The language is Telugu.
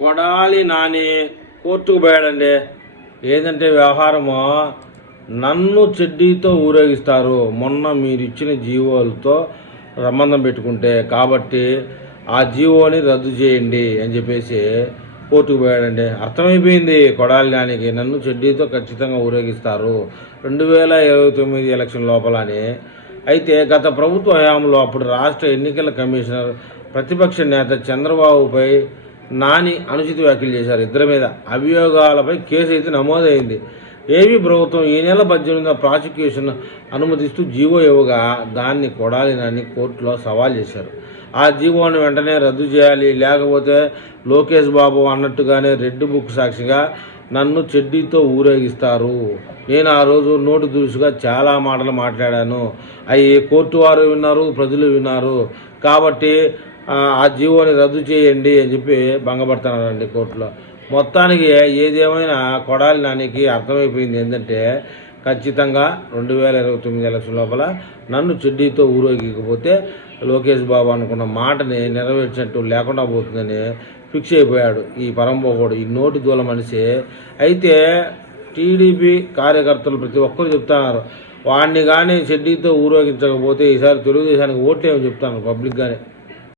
కొడాలి నాని కోర్టుకు పోయాడండి. ఏంటంటే వ్యవహారము, నన్ను చెడ్డీతో ఊరేగిస్తారు మొన్న మీరు ఇచ్చిన జీవోలతో సంబంధం పెట్టుకుంటే, కాబట్టి ఆ జీవోని రద్దు చేయండి అని చెప్పేసి కోర్టుకు పోయాడండి. అర్థమైపోయింది కొడాలి నానికి, నన్ను చెడ్డీతో ఖచ్చితంగా ఊరేగిస్తారు 2029 ఎలక్షన్ లోపలని. అయితే గత ప్రభుత్వ హయాంలో అప్పుడు రాష్ట్ర ఎన్నికల కమిషనర్ ప్రతిపక్ష నేత చంద్రబాబుపై నాని అనుచిత వ్యాఖ్యలు చేశారు. ఇద్దరి మీద అభియోగాలపై కేసు అయితే నమోదైంది. ఏపీ ప్రభుత్వం ఈ నెల 18న ప్రాసిక్యూషన్ అనుమతిస్తూ జీవో ఇవ్వగా దాన్ని కొడాలి నాని కోర్టులో సవాల్ చేశారు. ఆ జీవోను వెంటనే రద్దు చేయాలి, లేకపోతే లోకేష్ బాబు అన్నట్టుగానే రెడ్ బుక్ సాక్షిగా నన్ను చెడ్డీతో ఊరేగిస్తారు. నేను ఆ రోజు నోటు దురుసుగా చాలా మాటలు మాట్లాడాను, అవి కోర్టు వారు విన్నారు, ప్రజలు విన్నారు, కాబట్టి ఆ జీవోని రద్దు చేయండి అని చెప్పి భంగపడుతున్నారండి కోర్టులో. మొత్తానికి ఏదేమైనా కొడాలి నానికి అర్థమైపోయింది ఏంటంటే, ఖచ్చితంగా 2029 ఎలక్షన్ లోపల నన్ను చెడ్డీతో ఊరేగికపోతే లోకేష్ బాబు అనుకున్న మాటని నెరవేర్చినట్టు లేకుండా పోతుందని ఫిక్స్ అయిపోయాడు ఈ పరంపోకోడు, ఈ నోటి దూల మనిషి. అయితే టీడీపీ కార్యకర్తలు ప్రతి ఒక్కరు చెప్తున్నారు, వాడిని కానీ చెడ్డీతో ఊరేగించకపోతే ఈసారి తెలుగుదేశానికి ఓట్లేమని చెప్తాను పబ్లిక్గానే.